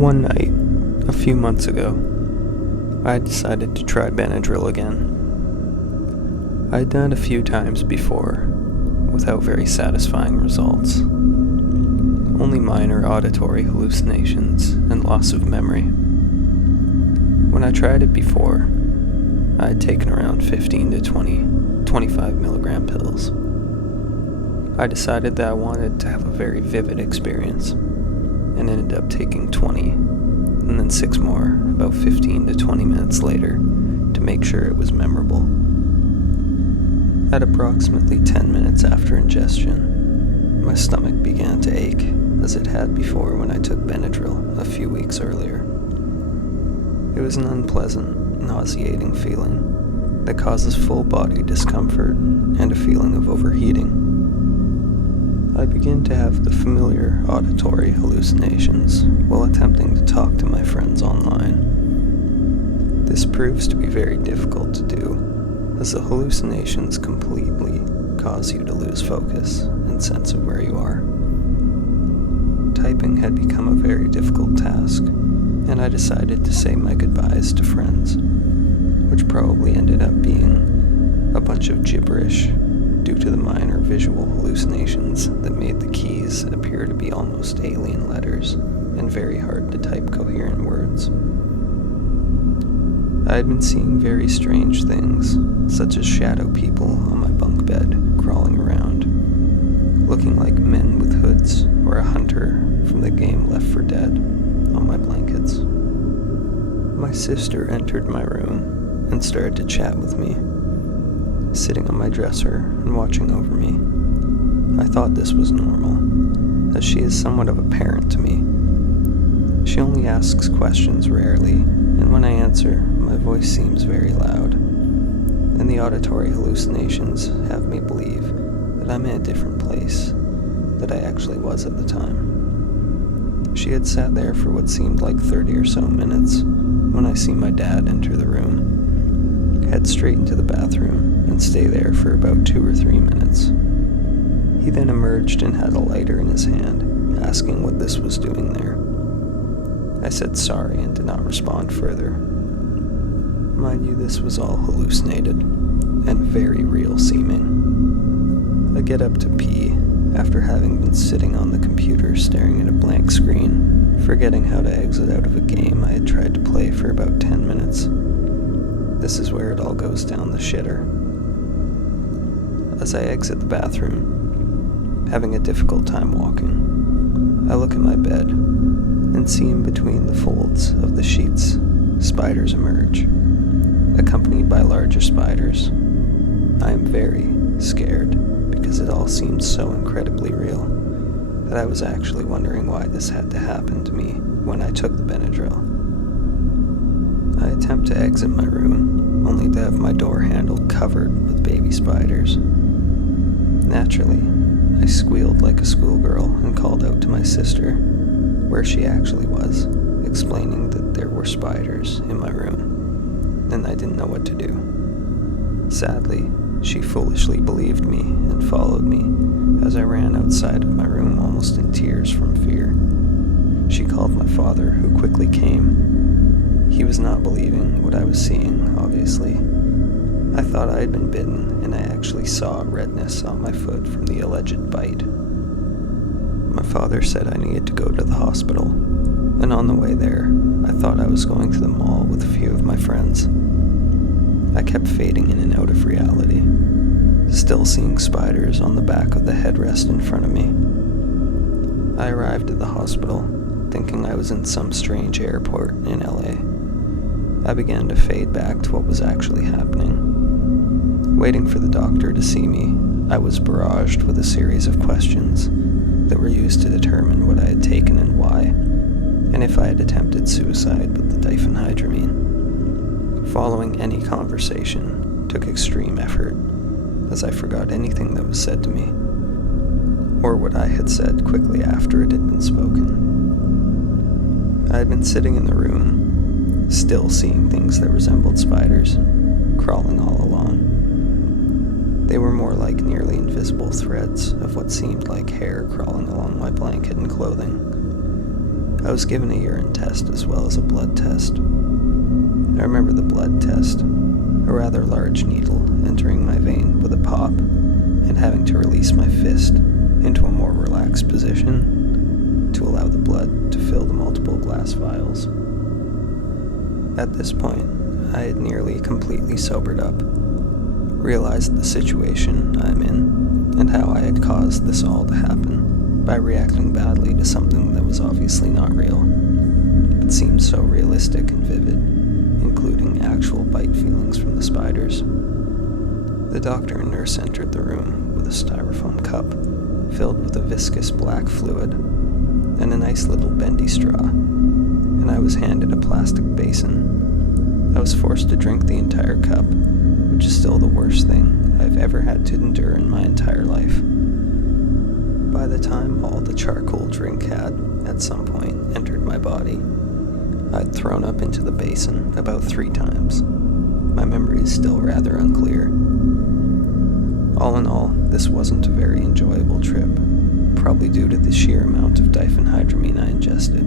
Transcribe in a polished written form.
One night, a few months ago, I decided to try Benadryl again. I'd done it a few times before, without very satisfying results. Only minor auditory hallucinations and loss of memory. When I tried it before, I had taken around 15 to 25 milligram pills. I decided that I wanted to have a very vivid experience, and ended up taking 20, and then 6 more about 15 to 20 minutes later to make sure it was memorable. At approximately 10 minutes after ingestion, my stomach began to ache as it had before when I took Benadryl a few weeks earlier. It was an unpleasant, nauseating feeling that causes full body discomfort and a feeling of overheating. I begin to have the familiar auditory hallucinations while attempting to talk to my friends online. This proves to be very difficult to do, as the hallucinations completely cause you to lose focus and sense of where you are. Typing had become a very difficult task, and I decided to say my goodbyes to friends, which probably ended up being a bunch of gibberish due to the minor visual hallucinations that made the keys appear to be almost alien letters and very hard to type coherent words. I had been seeing very strange things, such as shadow people on my bunk bed crawling around, looking like men with hoods or a hunter from the game Left 4 Dead on my blankets. My sister entered my room and started to chat with me, sitting on my dresser and watching over me. I thought this was normal, as she is somewhat of a parent to me. She only asks questions rarely, and when I answer, my voice seems very loud, and the auditory hallucinations have me believe that I'm in a different place that I actually was at the time. She had sat there for what seemed like 30 or so minutes when I see my dad enter the room, head straight into the bathroom, and stay there for about 2 or 3 minutes. He then emerged and had a lighter in his hand, asking what this was doing there. I said sorry and did not respond further. Mind you, this was all hallucinated and very real seeming. I get up to pee after having been sitting on the computer staring at a blank screen, forgetting how to exit out of a game I had tried to play for about 10 minutes. This is where it all goes down the shitter. As I exit the bathroom, having a difficult time walking, I look at my bed and see in between the folds of the sheets, spiders emerge, accompanied by larger spiders. I am very scared because it all seems so incredibly real that I was actually wondering why this had to happen to me when I took the Benadryl. I attempt to exit my room, only to have my door handle covered with baby spiders. Naturally, I squealed like a schoolgirl and called out to my sister, where she actually was, explaining that there were spiders in my room, and I didn't know what to do. Sadly, she foolishly believed me and followed me as I ran outside of my room almost in tears from fear. She called my father, who quickly came. He was not believing what I was seeing, obviously. I thought I had been bitten, and I actually saw redness on my foot from the alleged bite. My father said I needed to go to the hospital, and on the way there, I thought I was going to the mall with a few of my friends. I kept fading in and out of reality, still seeing spiders on the back of the headrest in front of me. I arrived at the hospital, thinking I was in some strange airport in LA. I began to fade back to what was actually happening. Waiting for the doctor to see me, I was barraged with a series of questions that were used to determine what I had taken and why, and if I had attempted suicide with the diphenhydramine. Following any conversation took extreme effort, as I forgot anything that was said to me, or what I had said quickly after it had been spoken. I had been sitting in the room, still seeing things that resembled spiders, crawling all along. They were more like nearly invisible threads of what seemed like hair crawling along my blanket and clothing. I was given a urine test as well as a blood test. I remember the blood test, a rather large needle entering my vein with a pop and having to release my fist into a more relaxed position to allow the blood to fill the multiple glass vials. At this point, I had nearly completely sobered up, realized the situation I'm in, and how I had caused this all to happen by reacting badly to something that was obviously not real, but seemed so realistic and vivid, including actual bite feelings from the spiders. The doctor and nurse entered the room with a styrofoam cup filled with a viscous black fluid and a nice little bendy straw, and I was handed a plastic basin. I was forced to drink the entire cup, which is still the worst thing I've ever had to endure in my entire life. By the time all the charcoal drink had, at some point, entered my body, I'd thrown up into the basin about 3 times. My memory is still rather unclear. All in all, this wasn't a very enjoyable trip, probably due to the sheer amount of diphenhydramine I ingested.